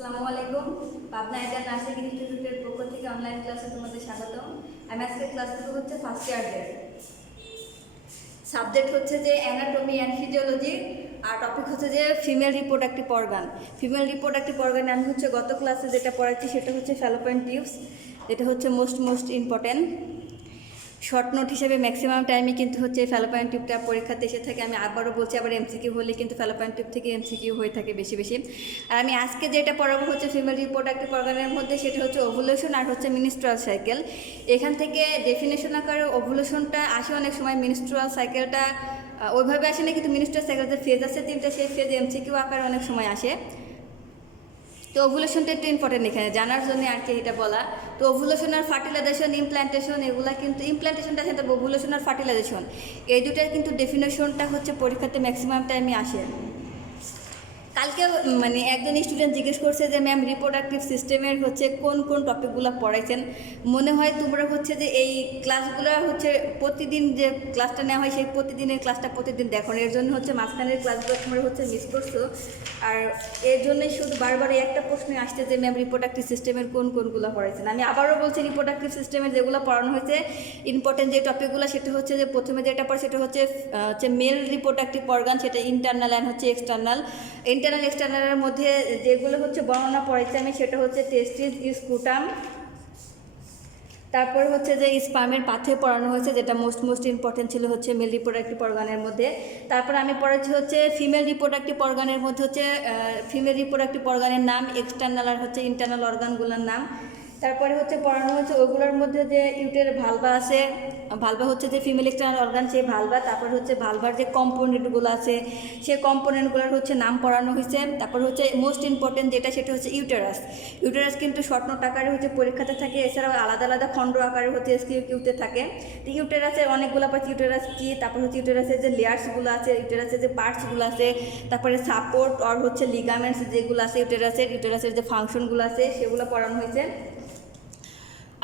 আসসালামু আলাইকুম। পাবনা এডার নার্সিং ইনস্টিটিউটের পক্ষ থেকে অনলাইন ক্লাসে তোমাদের স্বাগতম। আমি আজকে ক্লাস করব হচ্ছে ফার্স্ট ইয়ারদের। সাবজেক্ট হচ্ছে যে অ্যানাটমি অ্যান্ড ফিজিওলজি, আর টপিক হচ্ছে যে female reproductive organ. Female reproductive অর্গানে আমি হচ্ছে গত ক্লাসে যেটা পড়াচ্ছি সেটা হচ্ছে ফ্যালোপিয়ান টিউবস। এটা হচ্ছে মোস্ট ইম্পর্ট্যান্ট। শর্ট নোট হিসেবে ম্যাক্সিমাম টাইমই কিন্তু হচ্ছে ফ্যালোপিয়ান টিউবটা পরীক্ষাতে এসে থাকে। আমি আবারও বলছি, আবার এমসিকিউ হলে কিন্তু ফ্যালোপিয়ান টিউব থেকে এমসিকিউ হয়ে থাকে বেশি। আর আমি আজকে যেটা পড়াবো হচ্ছে ফিমেল রিপ্রোডাক্টিভ অর্গানের মধ্যে, সেটা হচ্ছে ওভুলেশন আর হচ্ছে মিনিস্ট্রুয়াল সাইকেল। এখান থেকে ডেফিনেশন আকারে ওভুলেশনটা আসে অনেক সময়, মিনিস্ট্রুয়াল সাইকেলটা ওইভাবে আসে না, কিন্তু মিনিস্ট্রুয়াল সাইকেল যে ফেজ আছে তিনটা, সেই ফেজ এমসিকিউ আকারে অনেক সময় আসে। তো ওভুলেশনটা একটু ইম্পর্টেন্ট এখানে জানার জন্য আর কি এটা বলা। তো ওভুলেশন আর ফার্টিলাইজেশন, ইমপ্ল্যান্টেশন, এগুলা কিন্তু ইমপ্ল্যান্টেশনটা আছে, ওভুলেশন আর ফার্টিলাইজেশন এই দুটার কিন্তু ডেফিনেশনটা হচ্ছে পরীক্ষাতে ম্যাক্সিমাম টাইমে আসে। কালকে মানে একজন স্টুডেন্ট জিজ্ঞেস করছে যে ম্যাম রিপ্রোডাক্টিভ সিস্টেমের হচ্ছে কোন কোন টপিকগুলো পড়াইছেন। মনে হয় তোমরা হচ্ছে যে এই ক্লাসগুলো হচ্ছে প্রতিদিন যে ক্লাসটা নেওয়া হয় সেই প্রতিদিনের ক্লাসটা প্রতিদিন দেখো, এর জন্য হচ্ছে মাঝখানের ক্লাসগুলো তোমরা হচ্ছে মিস করছো। আর এর জন্যই শুধু বারবার একটা প্রশ্ন আসছে যে ম্যাম রিপ্রোডাক্টিভ সিস্টেমের কোনগুলো পড়াইছেন। আমি আবারও বলছি, রিপ্রোডাক্টিভ সিস্টেমের যেগুলো পড়ানো হয়েছে ইম্পর্টেন্ট যে টপিকগুলো, সেটা হচ্ছে যে প্রথমে যেটা পড়ে সেটা হচ্ছে মেল রিপ্রোডাক্টিভ অর্গান, সেটা ইন্টারনাল অ্যান্ড হচ্ছে এক্সটার্নাল। ইন্টারনাল এক্সটার্নালের মধ্যে যেগুলো হচ্ছে বর্ণনা পড়াইছে আমি, সেটা হচ্ছে টেস্টিস, স্ক্রুটাম, তারপর হচ্ছে যে স্পার্মের পাথে পড়ানো হয়েছে, যেটা মোস্ট ইম্পর্টেন্ট ছিল হচ্ছে মেল রিপ্রোডাক্টিভ অর্গানের মধ্যে। তারপর আমি পড়াচ্ছি হচ্ছে ফিমেল রিপ্রোডাক্টিভ অর্গানের মধ্যে হচ্ছে ফিমেল রিপ্রোডাক্টিভ অর্গানের নাম, এক্সটার্নাল আর হচ্ছে ইন্টারনাল অর্গানগুলোর নাম। তারপরে হচ্ছে পড়ানো হচ্ছে ওগুলোর মধ্যে যে ইউটের ভালভা আছে, ভালভা হচ্ছে যে ফিমেল এক্সটার্নাল অর্গান, সেই ভালভা। তারপর হচ্ছে ভালভার যে কম্পোনেন্টগুলো আছে সেই কম্পোনেন্টগুলোর হচ্ছে নাম পড়ানো হয়েছে। তারপর হচ্ছে মোস্ট ইম্পর্টেন্ট যেটা, সেটা হচ্ছে ইউটেরাস। ইউটেরাস কিন্তু শর্ট নোট আকারে হচ্ছে পরীক্ষাতে থাকে, এছাড়াও আলাদা আলাদা খণ্ড আকারে হচ্ছে কিউতে থাকে। তো ইউটেরাসের অনেকগুলো পার্টস, ইউটেরাস কি, তারপর হচ্ছে ইউটেরাসের যে লেয়ার্সগুলো আছে, ইউটেরাসের যে পার্টসগুলো আছে, তারপরে সাপোর্ট আর হচ্ছে লিগামেন্টস যেগুলো আছে ইউটেরাসের যে ফাংশনগুলো আছে সেগুলো পড়ানো হয়েছে।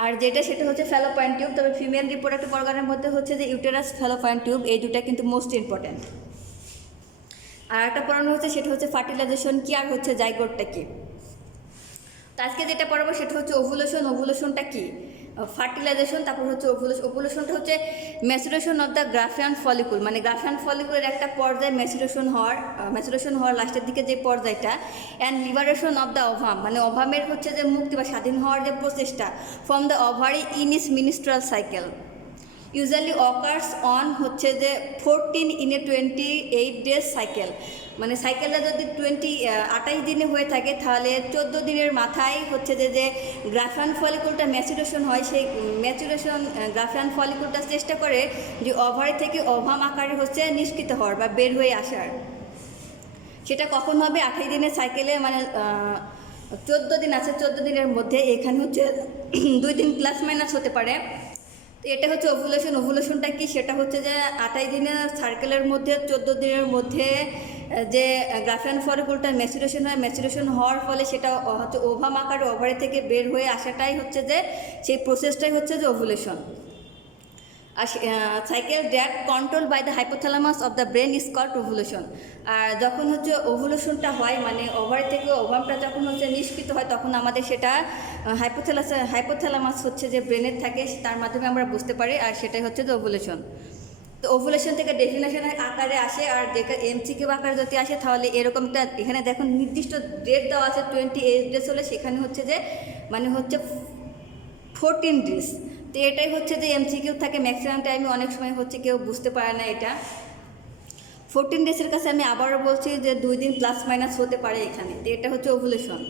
আর যেটা সেটা হচ্ছে ফ্যালোপিয়ান টিউব। তবে ফিমেল রিপ্রোডাক্টিভ অর্গানের মধ্যে হচ্ছে যে ইউটেরাস, ফ্যালোপিয়ান টিউব, এই দুটা কিন্তু মোস্ট ইম্পর্ট্যান্ট। আর একটা পড়ানো হচ্ছে সেটা হচ্ছে ফার্টিলাইজেশন কি আর হচ্ছে জাইগোটটা কি। তো আজকে যেটা পড়াবো সেটা হচ্ছে ওভুলেশন। ওভুলেশনটা কি, ফার্টিলাইজেশন, তারপর হচ্ছে ওভুলেশনটা হচ্ছে maturation of the Graafian follicle, মানে গ্রাফিয়ান ফলিকুলের একটা পর্যায়ে ম্যাচুরেশন হওয়ার লাস্টের দিকে যে পর্যায়টা। And liberation of the ovum, মানে ওভামের হচ্ছে যে মুক্তি বা স্বাধীন হওয়ার যে প্রচেষ্টা from the ovary in is মিনিস্ট্রাল cycle usually occurs on হচ্ছে যে 14 in a 28 days সাইকেল। মানে সাইকেলটা যদি 28 দিনে হয়ে থাকে, তাহলে 14 দিনের মাথায় হচ্ছে যে গ্রাফিয়ান ফলিকুলটা ম্যাচুরেশন হয়। সেই গ্রাফিয়ান ফলিকুলটা চেষ্টা করে যে ওভারি থেকে ওভাম আকারে হচ্ছে নিষ্কৃত হওয়ার বা বের হয়ে আসার। সেটা কখন হবে, 28 দিনের সাইকেলে, মানে 14 দিন আছে, 14 দিনের মধ্যে এখানে হচ্ছে 2 দিন প্লাস মাইনাস হতে পারে। তো এটা হচ্ছে ওভুলেশন। ওভুলেশনটা কি, সেটা হচ্ছে যে 28 দিনের সার্কেলের মধ্যে 14 দিনের মধ্যে যে গ্রাফিয়ান ফলিকুলটা ম্যাচুরেশন হয়, ম্যাচুরেশন হওয়ার ফলে সেটা হচ্ছে ওভাম আকারে ওভারি থেকে বের হয়ে আসাটাই হচ্ছে যে সেই প্রসেসটাই হচ্ছে যে ওভুলেশন। আর cycle that control by the hypothalamus of the brain is called ovulation. আর যখন হচ্ছে ওভুলেশনটা হয়, মানে ওভারি থেকে ওভামটা যখন হচ্ছে নিষ্কৃত হয়, তখন আমাদের সেটা হাইপোথ্যালামাস হচ্ছে যে ব্রেনের থাকে, তার মাধ্যমে আমরা বুঝতে পারি, আর সেটাই হচ্ছে যে ওভুলেশন। তো ওভুলেশন থেকে ডেফিনেশনের আকারে আসে, আর এমসিকিউ আকারে যদি আসে তাহলে এরকমটা এখানে দেখুন নির্দিষ্ট ডেট দেওয়া আছে 28 days হলে, সেখানে হচ্ছে যে মানে হচ্ছে 14 days। তো এটাই হচ্ছে যে এমসিকিউ থাকে ম্যাক্সিমাম টাইমে, অনেক সময় হচ্ছে কেউ বুঝতে পারে না এটা। 14 ডেজের কাছে আমি আবারও বলছি যে 2 দিন প্লাস মাইনাস হতে পারে এখানে। তো এটা হচ্ছে ওভুলেশন।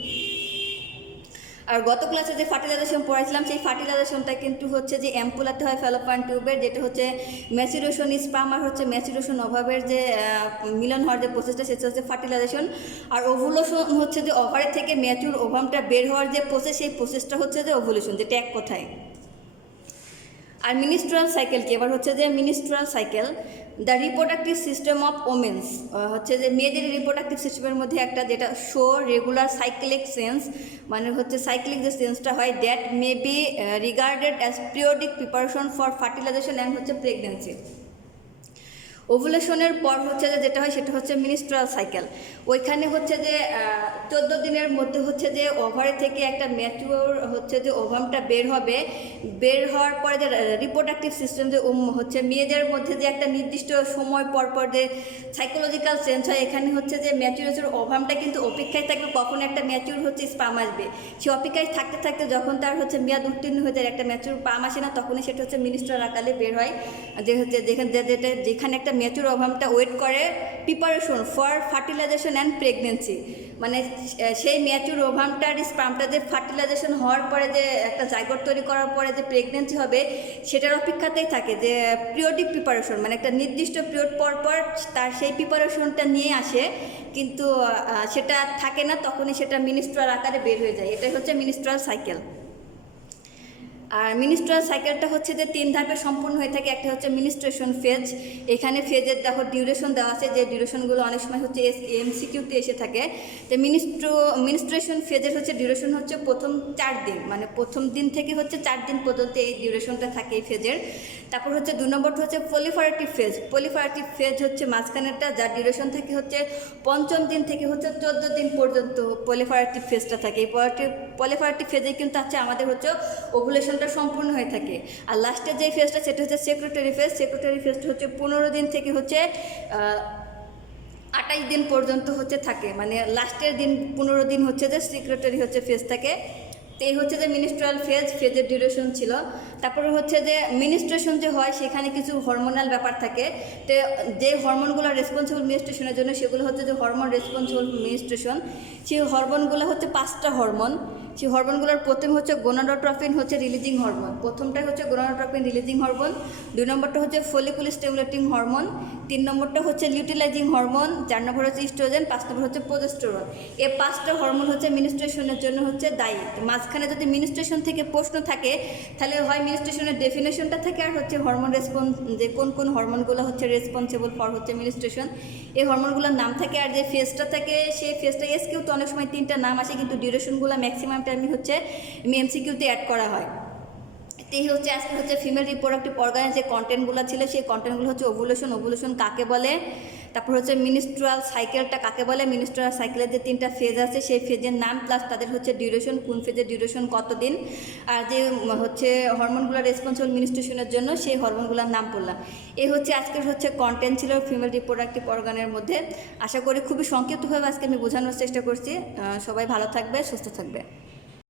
আর গত ক্লাসে যে ফার্টিলাইজেশন পড়াইছিলাম, সেই ফার্টিলাইজেশনটা কিন্তু হচ্ছে যে অ্যাম্পুলাতে হয় ফ্যালোপিয়ান টিউবের, যেটা হচ্ছে ম্যাচুরেশন স্পার্ম আর হচ্ছে ম্যাচুরেশন অভাবের যে মিলন হওয়ার যে প্রসেসটা, সেটা হচ্ছে ফার্টিলাইজেশন। আর ওভুলেশন হচ্ছে যে ওভারি থেকে ম্যাচুর ওভামটা বের হওয়ার যে প্রসেস, সেই প্রসেসটা হচ্ছে যে ওভুলেশন, যেটা এক কথায়। আর মিনিস্ট্রাল সাইকেল কি, এবার হচ্ছে যে মিনিস্ট্রাল cycle the reproductive system of women's, হচ্ছে যে মেয়েদের রিপ্রোডাক্টিভ সিস্টেমের মধ্যে একটা, যেটা শো রেগুলার সাইক্লিক সেন্স, মানে হচ্ছে সাইক্লিক যে সেন্সটা হয়, that may be regarded as periodic preparation for fertilization and হচ্ছে প্রেগনেন্সি। ওভুলেশনের পর হচ্ছে যে যেটা হয় সেটা হচ্ছে মিনিস্ট্রাল সাইকেল। ওইখানে হচ্ছে যে 14 দিনের মধ্যে হচ্ছে যে ওভারে থেকে একটা ম্যাচিওর হচ্ছে যে ওভামটা বের হবে। বের হওয়ার পরে যে রিপ্রোডাক্টিভ সিস্টেম যে হচ্ছে মেয়েদের মধ্যে যে একটা নির্দিষ্ট সময় পর পর যে সাইকোলজিক্যাল চেঞ্জ হয়, এখানে হচ্ছে যে ম্যাচুরেশন ওভামটা কিন্তু অপেক্ষায় থাকবে কখন একটা ম্যাচিউর হচ্ছে স্পাম আসবে। সে অপেক্ষায় থাকতে থাকতে যখন তার হচ্ছে মেয়াদ উত্তীর্ণ হয়ে যায়, একটা ম্যাচিউর পাম আসে না, তখনই সেটা হচ্ছে মিনিস্ট্রাল আকারে বের হয়। যে হচ্ছে যেখানে একটা ম্যাচিউর ওভামটা ওয়েট করে preparation for fertilization and pregnancy, মানে সেই ম্যাচিউর ওভামটার স্পামটা যে ফার্টিলাইজেশন হওয়ার পরে যে একটা জায়গট তৈরি করার পরে যে প্রেগনেন্সি হবে, সেটার অপেক্ষাতেই থাকে যে পিরিয়ডিক প্রিপারেশন, মানে একটা নির্দিষ্ট পিরিয়ড পর পর তার সেই প্রিপারেশনটা নিয়ে আসে, কিন্তু সেটা থাকে না, তখনই সেটা মিনিস্ট্রাল আকারে বের হয়ে যায়। এটাই হচ্ছে মিনিস্ট্রাল সাইকেল। আর মিনিস্ট্রাল সাইকেলটা হচ্ছে যে 3 ধাপে সম্পূর্ণ হয়ে থাকে। একটা হচ্ছে মিনিস্ট্রেশন ফেজ, এখানে ফেজের দেখো ডিউরেশন দেওয়া আছে, যে ডিউরেশনগুলো অনেক সময় হচ্ছে এমসিকিউতে এসে থাকে। তো মিনিস্ট্রেশন ফেজের হচ্ছে ডিউরেশন হচ্ছে প্রথম 4 দিন, মানে প্রথম দিন থেকে হচ্ছে 4 দিন পর্যন্ত এই ডিউরেশনটা থাকে এই ফেজের। তারপর হচ্ছে 2 নম্বরটা হচ্ছে পলিফারেটিভ ফেজ। পলিফারেটিভ ফেজ হচ্ছে মাঝখানেরটা, যার ডিউরেশন থেকে হচ্ছে 5ম দিন থেকে হচ্ছে 14 দিন পর্যন্ত পলিফারেটিভ ফেজটা থাকে। এই পলিফারেটিভ ফেজে কিন্তু হচ্ছে আমাদের হচ্ছে ওভুলেশনটা সম্পূর্ণ হয়ে থাকে। আর লাস্টের যে ফেজটা সেটা হচ্ছে সেক্রেটারি ফেজ। সেক্রেটারি ফেজটা হচ্ছে 15 দিন থেকে হচ্ছে 28 দিন পর্যন্ত হচ্ছে থাকে, মানে লাস্টের দিন 15 দিন হচ্ছে যে সেক্রেটারি হচ্ছে ফেজ থাকে। তো এই হচ্ছে যে মিনিস্ট্রাল ফেজের ডিউরেশন ছিল। তারপরে হচ্ছে যে মিনিস্ট্রেশন যে হয় সেখানে কিছু হরমোনাল ব্যাপার থাকে। তো যে হরমোনগুলো রেসপন্সিবল মিনিস্ট্রেশনের জন্য সেগুলো হচ্ছে যে হরমোন রেসপন্সিবল মিনিস্ট্রেশন। সেই হরমোনগুলো হচ্ছে 5টা হরমোন। সেই হরমোনগুলোর প্রথম হচ্ছে গোনাডোট্রপিন হচ্ছে রিলিজিং হরমোন। প্রথমটাই হচ্ছে গোনাডোট্রপিন রিলিজিং হরমোন। 2 নম্বরটা হচ্ছে ফলিকুল স্টিমুলেটিং হরমোন। 3 নম্বরটা হচ্ছে লিউটিলাইজিং হরমোন। 4 নম্বর হচ্ছে ইস্ট্রোজেন। 5 নম্বর হচ্ছে প্রোজেস্টেরন। এই 5টা হরমোন হচ্ছে মিনিস্ট্রেশনের জন্য হচ্ছে দায়ী। মাঝখানে যদি মিনিস্ট্রেশন থেকে প্রশ্ন থাকে তাহলে হয় মিনিস্ট্রেশনের ডেফিনেশনটা থাকে, আর হচ্ছে হরমোন যে কোন কোন হরমোনগুলো হচ্ছে রেসপন্সিবল ফর হচ্ছে মিনিস্ট্রেশন, এই হরমোনগুলোর নাম থাকে। আর যে ফেজটা থাকে সেই ফেজটা এসকিউ তো অনেক সময় 3টা নাম আসে, কিন্তু ডিউরেশনগুলো ম্যাক্সিমাম টাইমই হচ্ছে এমসিকিউতে অ্যাড করা হয়। এই হচ্ছে আজকে হচ্ছে ফিমেল রিপ্রোডাক্টিভ অর্গানের যে কন্টেন্টগুলো ছিল সেই কন্টেন্টগুলো হচ্ছে ওভুলেশন কাকে বলে, তারপর হচ্ছে মিনিস্ট্রাল সাইকেলটা কাকে বলে, মিনিস্ট্রাল সাইকেলের যে 3টা ফেজ আছে সেই ফেজের নাম প্লাস তাদের হচ্ছে ডিউরেশন, কোন ফেজের ডিউরেশন কতদিন, আর যে হচ্ছে হরমোনগুলো রেসপন্সিবল মিনিস্ট্রেশনের জন্য সেই হরমোনগুলোর নাম বললাম। এই হচ্ছে আজকের হচ্ছে কন্টেন্ট ছিল ফিমেল রিপ্রোডাক্টিভ অর্গানের মধ্যে। আশা করি খুবই সংক্ষিপ্তভাবে আজকে আমি বোঝানোর চেষ্টা করছি। সবাই ভালো থাকবে, সুস্থ থাকবে।